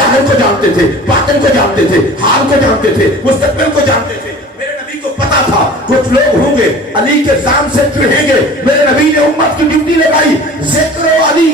ظاہر کو جانتے تھے، باطن کو جانتے تھے، حال کو جانتے تھے، مستقبل کو جانتے تھے۔ میرے نبی کو پتا تھا کچھ لوگ ہوں گے علی کے نام سے چڑھیں گے، میرے نبی نے امت کی ڈیوٹی لگائی، ذکر علی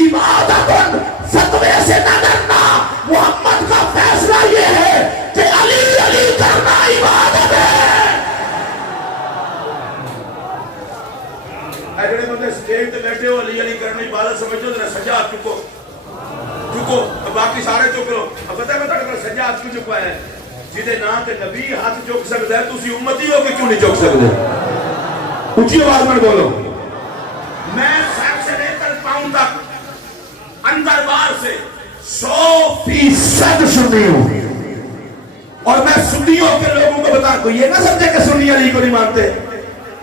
عبادت، فتوے سے نہ ڈرنا، محمد کا فیصلہ یہ ہے کہ علی علی کرنا عبادت ہے۔ اگلے بندے سٹیج تے بیٹھے ہو علی علی کرنا عبادت سمجھو، ذرا سجاد چکو چکو، باقی سارے چک لو۔ اب پتہ ہے میں تھوڑے کو سجاد کیوں چکوایا ہے؟ جیدے نام تے نبی ہاتھ چک سکتا ہے، تسی امتی ہو کہ کیوں نہیں چک سکتے؟ اونچی آواز میں بولو۔ میں سر سے لے کر پاؤں تک اندر باہر سے 100% سنی ہوں، اور میں سنیوں کے لوگوں کو بتا کو یہ نہ سمجھے کہ سنی علی کو نہیں مانتے،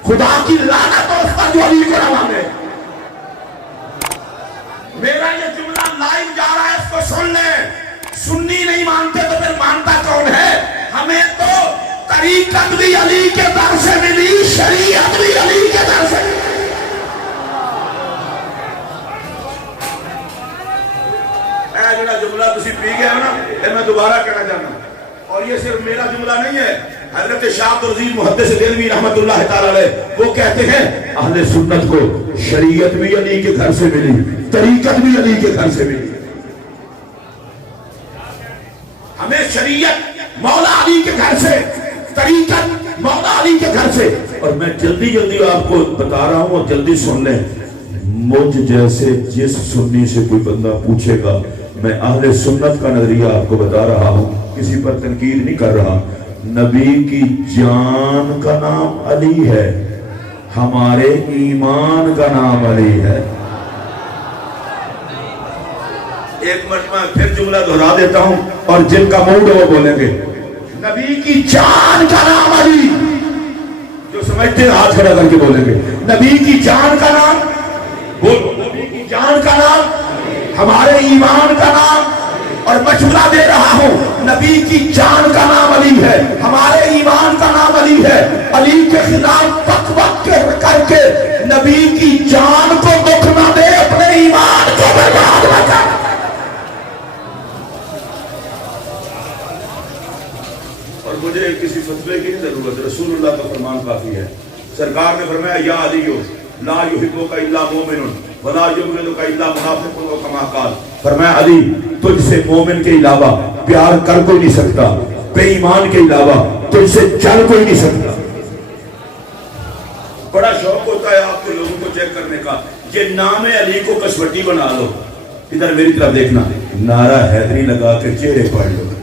خدا کی لعنت ہو اس پر جو علی کو نہ مانے۔ میرا یہ جملہ لائیو جا رہا ہے، اس کو سن لیں۔ سنی نہیں مانتے تو پھر مانتا کون ہے؟ ہمیں تو طریقت بھی علی کے در سے ملی، شریعت بھی علی کے در سے ملی۔ اے جڑا جملہ تسی پی گئے ہو نا، اے میں دوبارہ کہنا چاہنا، اور یہ صرف میرا جملہ نہیں ہے، حضرت شاہ عبد العزیز محدث دہلوی رحمۃ اللہ تعالی علیہ وہ کہتے ہیں اہل سنت کو شریعت بھی علی کے گھر سے ملی، طریقت بھی علی کے گھر سے ملی۔ ہمیں شریعت مولا علی کے گھر سے، طریقت مولا علی کے گھر سے۔ اور میں جلدی جلدی آپ کو بتا رہا ہوں، اور جلدی سن لیں، مجھ جیسے جس سنی سے کوئی بندہ پوچھے گا، میں اہل سنت کا نظریہ آپ کو بتا رہا ہوں، کسی پر تنقید نہیں کر رہا۔ نبی کی جان کا نام علی ہے، ہمارے ایمان کا نام علی ہے۔ ایک مرتبہ پھر جملہ دہرا دیتا ہوں، اور جن کا موڈ وہ بولیں گے۔ نبی کی جان کا نام علی، جو سمجھتے ہیں ہاتھ کھڑا کر کے بولیں گے نبی کی جان کا نام، بولو نبی کی جان کا نام، ہمارے ایمان کا نام۔ اور مشورہ دے رہا ہوں، نبی کی جان کا نام علی ہے، ہمارے ایمان کا نام علی ہے۔ علی کے خلاف بک بک کر کے نبی کی جان کو دکھ نہ دے، اپنے ایمان کو برباد نہ کر۔ اور مجھے کسی فتوے کی نہیں ضرورت، رسول اللہ کا فرمان کافی ہے۔ سرکار نے فرمایا یا علی لا یحبک الا مومن ولا یبغضک الا منافق کما قال، فرمایا علی تجھ سے مومن کے علاوہ پیار کر کوئی نہیں سکتا، بے ایمان کے علاوہ تجھ سے چل کوئی نہیں سکتا۔ بڑا شوق ہوتا ہے آپ کے لوگوں کو چیک کرنے کا، یہ نام علی کو کسوٹی بنا لو، ادھر میری طرف دیکھنا، نعرہ حیدری لگا کے چہرے پڑھ لو۔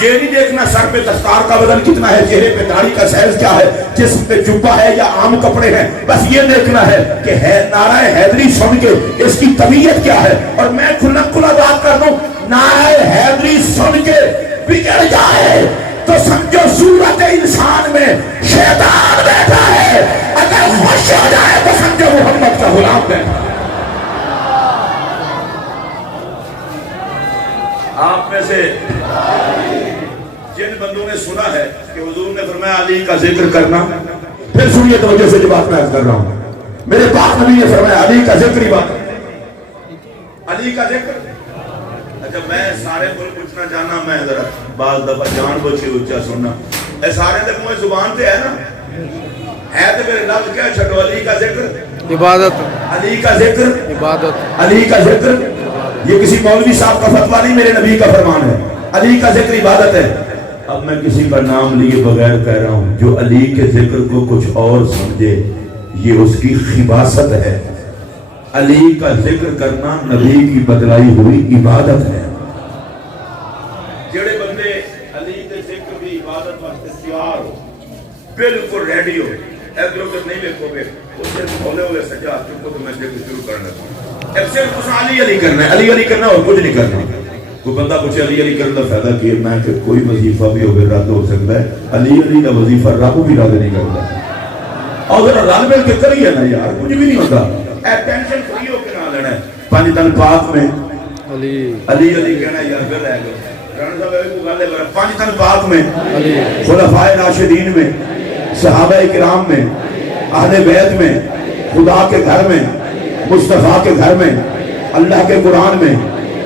یہ نہیں دیکھنا سر پہ دستار کا وزن کتنا ہے، چہرے پہ داڑھی کا سائز کیا ہے، جسم پہ جبہ ہے یا عام کپڑے ہیں، بس یہ دیکھنا ہے کہ نعرہ حیدری سن کے اس کی طبیعت کیا ہے۔ اور میں کھلم کھلا بات کر دوں، نعرہ حیدری سن کے بگڑ جائے تو سمجھو صورت انسان میں شیطان بیٹھا ہے، اگر خوش ہو جائے تو سمجھو محمد کا غلام بیٹھا ہے۔ آپ میں سے جن بندوں نے سنا ہے کہ حضور نے فرمایا علی کا ذکر کرنا، پھر سنیے توجہ سے جو بات میں عرض کر رہا ہوں، میرے پاک نبی نے فرمایا علی کا ذکر ہی بات، علی کا ذکر۔ اچھا میں سارے کو پوچھنا چاہنا، میں ذرا بعض دفعہ جان بوجھ کے اونچا سننا، اے سارے دے منہ زبان پہ ہے نا، ہے تو میرے لفظ کیا چھٹو، علی کا ذکر عبادت، علی کا ذکر عبادت، علی کا ذکر۔ یہ کسی مولوی صاحب کا فتویٰ نہیں، میرے نبی کا فرمان ہے، علی کا ذکر عبادت ہے۔ اب میں کسی کا نام لیے بغیر کہہ رہا ہوں، جو علی کے ذکر کو کچھ اور سمجھے یہ اس کی خباثت ہے۔ علی کا ذکر کرنا نبی کی بدلائی ہوئی عبادت ہے۔ جڑے بندے علی کے ذکر کی عبادت واسطے تیار ہو، بالکل ریڈی ہو، ادھر ادھر نہیں دیکھو گے، اس سے کھولے ہوئے سجا چکو تو میں ذکر شروع کرنا چاہوں۔ اب صرف اس علی علی کرنا ہے، علی علی کرنا اور کچھ نہیں کرنا۔ کوئی بندہ پوچھے علی علی کرنے کا فائدہ کیا، میں کہ کوئی وظیفہ بھی ہوگا رد ہو سکتا ہے، علی علی کا وظیفہ رب بھی رد نہیں کرتا۔ اور ذرا رل مل کے کریے نا یار، کچھ بھی نہیں ہوتا، اے ٹینشن فری ہو کے نہ لینا ہے۔ پانچ تن پاک میں علی علی علی کہنا یار پھر رہ گئے، رانا صاحب کو گل ہے، پانچ تن پاک میں خلفائے راشدین میں، صحابہ کرام میں، اہل بیت میں، خدا کے گھر میں، مصطفیٰ کے گھر میں، اللہ کے قرآن میں،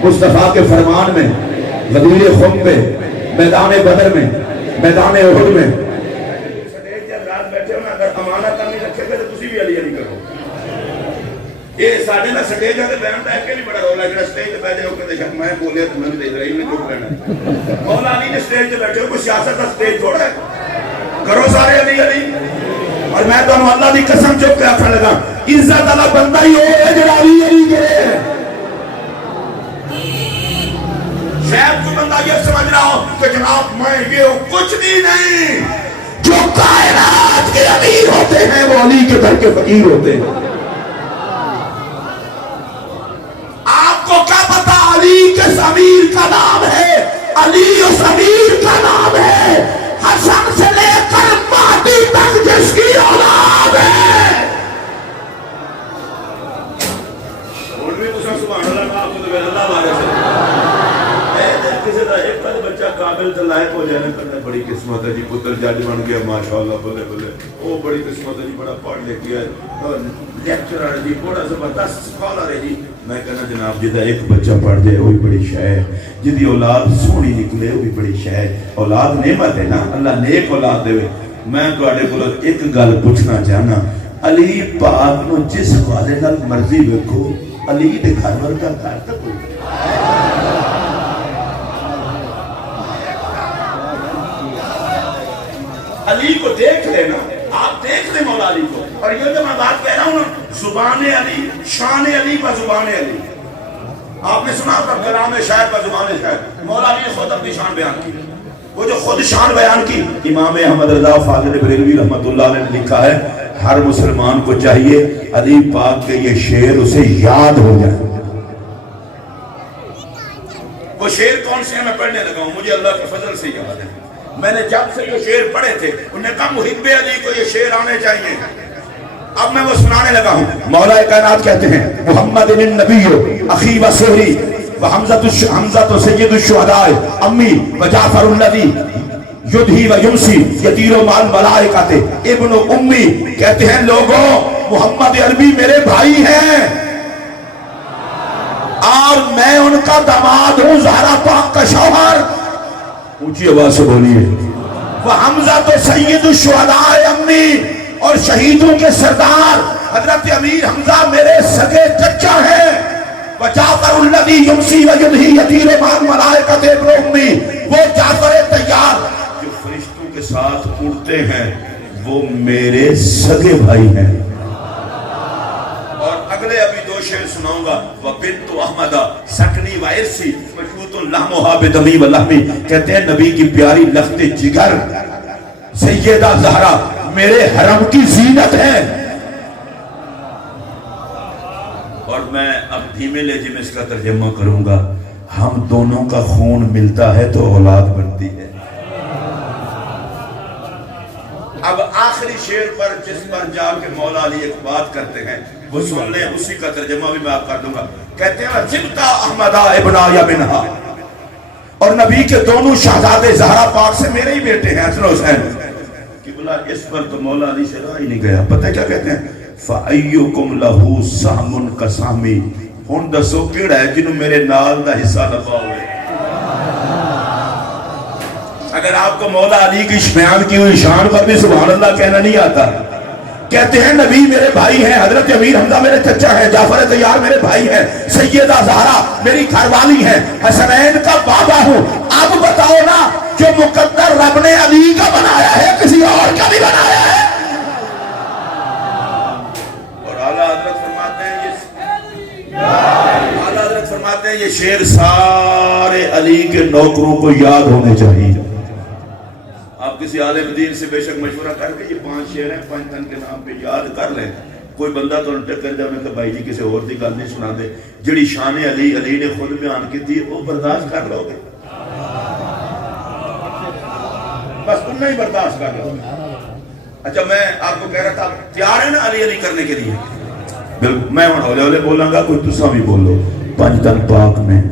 مصطفیٰ کے فرمان میں، غدیر خم پہ، میدان بدر میں، میدان احد میں رات بیٹھے ہو نا، اگر امانت نہیں رکھے گا تو تسی بھی علی علی کرو. یہ ساڑھے نہ سٹیجاں دے بیان دا ایک نہیں بڑا رولا ہے کہ سٹیج تے بیٹھے ہو کہ شک میں بولے تو میں بھی اسرائیل نے چپ رہنا. مولا علی نے سٹیج تے بیٹھے ہو، کوئی سیاست کا سٹیج تھوڑا ہے. کرو سارے علی علی. اور میں تو اللہ دی قسم چپ کے آکھن لگا، عزت والا بندہ ہی ہو ہے جو علی علی کرے. شاید کوئی بندہ یہ سمجھ رہا ہو کہ جناب میں یہ ہوں، کچھ بھی نہیں. جو کائنات کے امیر ہوتے ہیں وہ علی کے گھر کے فقیر ہوتے ہیں. آپ کو کیا پتا علی کس امیر کا نام ہے؟ علی اس امیر کا نام ہے حسن سے لے کر مہدی تک جس کی اولاد ہے. اور بھی تو سبحان اللہ کا آپ کو تو اللہ مارے سے کسی دا ایک پہلے بچہ قابل تو لائق ہو جانا کرنا بڑی قسمت ہے جی. پتر جج بن گیا ماشاءاللہ، بلے بلے، وہ بڑی قسمت ہے جی. بڑا پڑھ لکھ گیا ہے، لیکچرر ہے جی، بڑا زبردست سکالر ہے جی. میں کہنا جناب جدا ایک بچہ پڑھ جائے وہی بڑی شے ہے، جدی اولاد سونی نکلے وہ بھی بڑی شے ہے. اولاد نعمت ہے نا، اللہ نیک اولاد دے. میں تواڈے کول ایک گل پوچھنا چاہنا، علی پاک نو جس والے نال مرضی ویکھو، علی دے گھر ورگا گھر تک کوئی علی کو دیکھ لینا، آپ دیکھ لیں مولا علی کو. اور یہ جو میں بات کہہ رہا ہوں نا، زبان علی، شان علی و زبان علی. آپ نے سنا تھا کلام شاعر و زبان شاعر. مولا علی نے خود اپنی شان بیان کی. وہ جو خود شان بیان کی، امام احمد رضا فاضل بریلوی رحمت اللہ نے لکھا ہے ہر مسلمان کو چاہیے علی پاک کے یہ شعر اسے یاد ہو جائے. وہ شعر کون سے ہیں میں پڑھنے لگا ہوں، مجھے اللہ کے فضل سے یاد ہے. میں نے جب سے یہ شعر پڑھے تھے انہوں نے کہا محب علی کو یہ شعر آنے چاہیے. اب میں وہ سنانے لگا ہوں. مولا کائنات کہتے ہیں محمد النبی اخی و سہری و حمزہ سید الشہداء امی و جعفر الذی یدھی و یمسی یطیر مع الملائکۃ ابن امی. کہتے ہیں لوگوں محمد عربی میرے بھائی ہیں اور میں ان کا داماد ہوں، زہرا پاک کا شوہر. اونچی آواز سے بولیے. وہ حمزہ تو سید الشہداء امی، اور شہیدوں کے سردار حضرت امیر حمزہ میرے سگے چچا ہیں. وجعفر الذی یمسی ویدھی یطیر مع الملائکۃ ابن امی، وہ جعفر طیار جو فرشتوں کے ساتھ اڑتے ہیں وہ میرے سگے بھائی ہیں. اور اگلے ابھی دو شعر سناؤں گا. وبنت احمد سکنی و ارسی مشوط لحمها بدمی و لحمی. کہتے ہیں نبی کی پیاری لخت جگر سیدہ زہرا میرے حرم کی زینت ہے. اور میں اب دھیمے لہجے میں اس کا ترجمہ کروں گا. ہم دونوں کا خون ملتا ہے تو اولاد بنتی ہے. اب آخری شعر پر جس پر جا کے مولا علی ایک بات کرتے ہیں وہ سن لیں، اسی کا ترجمہ بھی میں آپ کر دوں گا. کہتے ہیں جبتا احمدہ ابنا یا منہا، اور نبی کے دونوں شہزادے زہرا پاک سے میرے ہی بیٹے ہیں حسن حسین. قبلہ اس پر تو مولا علی سے رہا ہی نہیں گیا. پتہ کیا کہتے ہیں؟ فَأَيُّكُمْ لَهُ سَحْمٌ قَسَامِ. ہن دسو کیڑا ہے جنہوں میرے نال دا حصہ نفع ہوئے. اگر آپ کو مولا علی کی بیان کی ہوئی شان پر بھی سبحان اللہ کہنا نہیں آتا. کہتے ہیں نبی میرے بھائی ہیں، حضرت امیر حمزہ میرے چچا ہیں، جعفر طیار میرے بھائی ہیں، سیدہ زہرا میری گھر والی ہیں، حسنین کا بابا ہوں. اب بتاؤ نا جو مقدر رب نے علی کا بنایا ہے کسی اور کا بھی بنایا ہے. اور اعلیٰ حضرت فرماتے ہیں یہ شعر سارے علی کے نوکروں کو یاد ہونے چاہیے. آپ کسی عالم دین سے بے شک مشورہ کر کے یہ 5 شعر ہیں 5 تن کے نام پہ یاد کر لیں. کوئی بندہ تو ٹکر جائے میں کہ بھائی جی کسی اور دی گل نہیں سنا دے. جڑی شان علی علی نے خود بیان کی تھی وہ برداشت کر لو گے، بس انہیں ہی برداشت کر لو گے. اچھا میں آپ کو کہہ رہا تھا تیار ہے نا علی علی کرنے کے لیے؟ بالکل. میں ہوں ہولے ہولے بولاں گا، کوئی تسا بھی بولو. 5 تن پاک میں،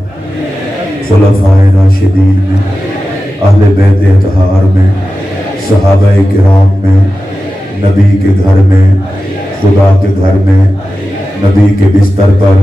خلفائے راشدین میں، اہل بیت اطہار میں، صحابہ کرام میں، نبی کے گھر میں، خدا کے گھر میں، نبی کے بستر پر،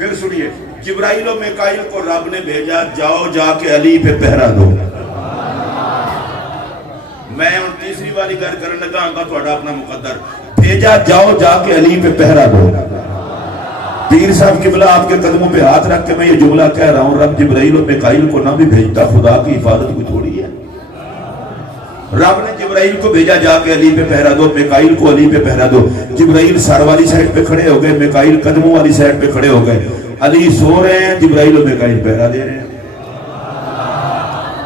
پھر سنیے، جبرائیل و میکائیل کو رب نے بھیجا، جاؤ جا کے علی پہ پہرا دو۔ میں ان تیسری والی گھر کرنے لگا ہوں گا تھوڑا اپنا مقدر، بھیجا جاؤ جا کے علی پہ پہرا دو۔ پیر صاحب قبلہ آپ کے قدموں پہ ہاتھ رکھ کے میں یہ جملہ کہہ رہا ہوں، رب جبرائیل و میکائیل کو نہ بھی بھیجتا، خدا کی حفاظت کوئی تھوڑی ہے۔ رب نے جبرائیل کو بھیجا جا کے علی پہ پہرا دو، میکائیل کو علی پہ پہرا دو۔ جبرائیل سر والی سائڈ پہ کھڑے ہو گئے، میکائیل قدموں والی سائڈ پہ کھڑے ہو گئے۔ علی سو رہے ہیں، جبرائیل و میکائیل پہرا دے رہے ہیں۔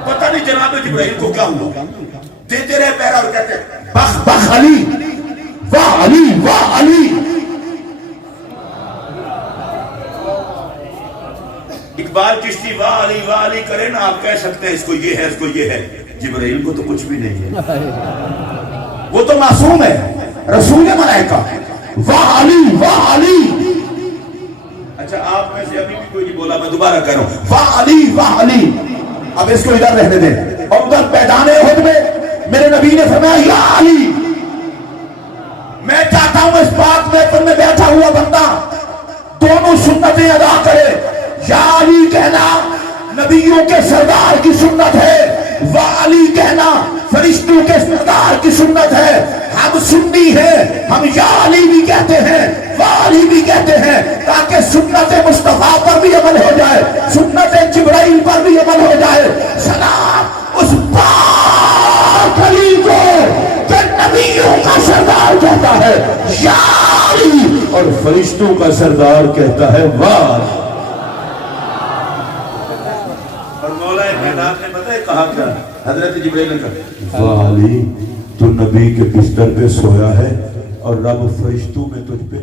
پتہ نہیں جناب جبرائیل کو کیا ہوا، دیتے رہے پہرا اور کہتے ہیں بخ بخ علی، واہ علی، واہ علی۔ اقبال چشتی واہ علی کرے نا، آپ کہہ سکتے ہیں اس کو یہ ہے، اس کو یہ ہے۔ جبرائیل کو تو کچھ بھی نہیں ہے، وہ تو معصوم ہے، رسول ملائکہ۔ واہ علی، واہ علی۔ اچھا آپ میں سے ابھی بھی کوئی نہیں بولا، میں دوبارہ کہہ رہا ہوں، واہ علی، واہ علی۔ اب اس کو ادھر رہنے دیں۔ اور ادھر میدان احد میں میرے نبی نے فرمایا یا علی، میں چاہتا ہوں اس بات میں بیٹھا ہوا بندہ دونوں سنتیں ادا کرے۔ یا علی کہنا نبیوں کے سردار کی سنت ہے، واہ علی کہنا فرشتوں کے سردار کی سنت ہے۔ ہم سنی ہیں، ہم یا علی بھی کہتے ہیں، واہ علی بھی کہتے ہیں، تاکہ سنت مصطفیٰ پر بھی عمل ہو جائے، سنت جبرائیل پر بھی عمل ہو جائے۔ سلام اس پاک علی کو کہ نبیوں کا سردار کہتا ہے یا علی، اور فرشتوں کا سردار کہتا ہے واہ۔ اور مولا کائنات نے پتہ ہے کہا کیا؟ حضرت جبرائیل نے کہا واہ علی، تو نبی کے بستر پہ سویا ہے اور رب فرشتوں میں تجھ پہ